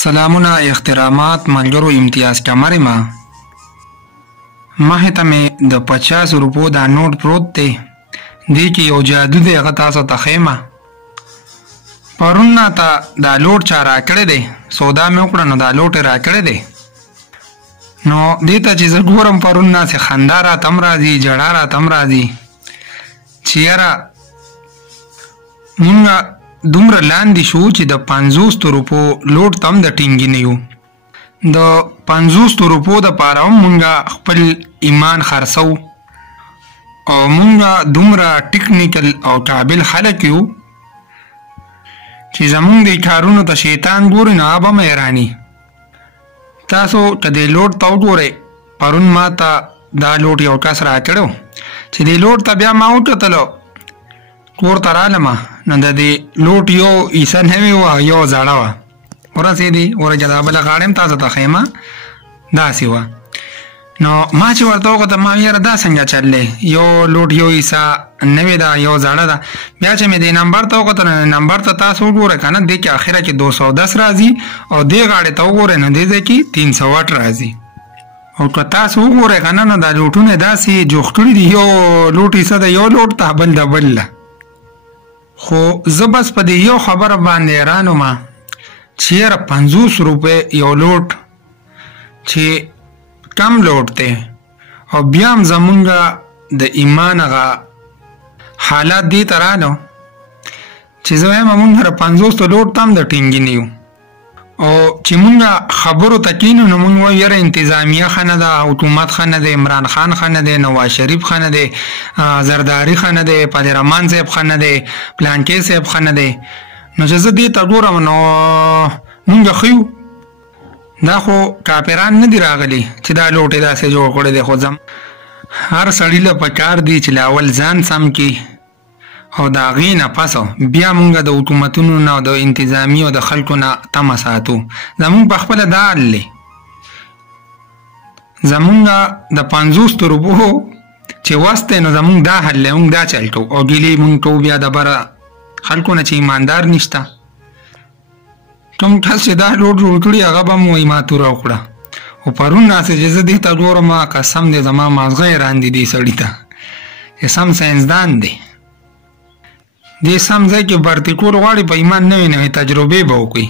سلامونه احترامات ملګرو امتیاز کمر ما مخې ته مې د 50 روپو دا نوټ پروت دی دی کې یو جادو دی هغه تاسو ته ښیمه پرون نه ته دا لوټ چا راکړی دی سودا مې وکړه نو دا لوټ یې راکړی دی نو دې ته چې زه ګورم پرون نه چې خندا راته هم راځي جړا راته هم راځي چې یاره مونږ دومره لاندې شو چې د 50 روپو لوټ ته هم د ټینګې نه یو د 50 روپو دپاره هم مونږ خپل ایمان خرڅو او مونږ دومره ټیکنیکل او قابل خلک یو چې زمونږ د کارونو ته شیطان ګوري نو هغه به م حیراني تاسو که دې لوټ ته وګورئ پرون ما ته دا لوټ یو کس راکړو چې دې لوټ ته بیا ما وکتلو کور ته رالمه نو د دې لوټ یو حصه نوې وه یو زړه وه ورسېدې ورجه دا بله غاړه هم تاسو ته ښیمه داسې وه نو ما چې ورته وکتل ما یاره دا څنګه چل دی یو لوټ یو حصه نوې ده یو زړه ده بیا چې مې دې نمبر ته وکتل نمبر ته تاسو وګورئ که نه دې کې اخره کې 210 راځي او دې غاړې ته وګورئ نو دې ځای کې 308 راځي او که تاسو وګورئ که نه نو دا لوټونه داسې جوخ کړي دي یو لوټ حصه ده یو لوټ ته بل ده بل ده خو زه بس په دې یو خبره باندې حیران وم چې یاره 50 روپۍ یو لوټ چې کم لوټ دی او بیا هم زمونږ د ایمان هغه حالات دې ته راغلو چې زه وایم مونږ هره 50 لوټ ته هم د ټینګې نه یو او چې مونږ خبرو ته کینو نو مونږ وایو یاره انتظامیه ښه نه ده حکومت ښه نه دی عمران خان ښه نه دی نواز شریف ښه نه دی زرداري ښه نه دی پادې رحمان صاحب ښه نه دی پلانکې صاحب ښه نه دی نو چې زه دې ته ګورم نو مونږ ښه یو دا خو کاپیران نه دي راغلي چې دا لوټ یې داسې جوړ کړی دی خو زم هر سړي له پکار دی چې له اول ځان سم کړي او د هغې نه پسو بیا مونږ د حکومتونو نه او د انتظامي او د خلکو نه تمه ساتو زمونږ په خپله دا حل دی زمونږ د 50 روپو چې وس دی نو زمونږ دا حل دی مونږ دا چل کوو او ګیلې مونږ کوو بیا د بره خلکو نه چې ایماندار نشته کوم کس چې دا لوټ جوړ کړي هغه به مو وایي ما توره وکړه خو پرون ناسې چې زه دې ته ګورم قسم دی زما مازغه حیران دي دې سړي ته چې سم ساینسدان دی دې سم ځای کې برتي کول غواړي په ایمان نوې نوې تجربې به وکړي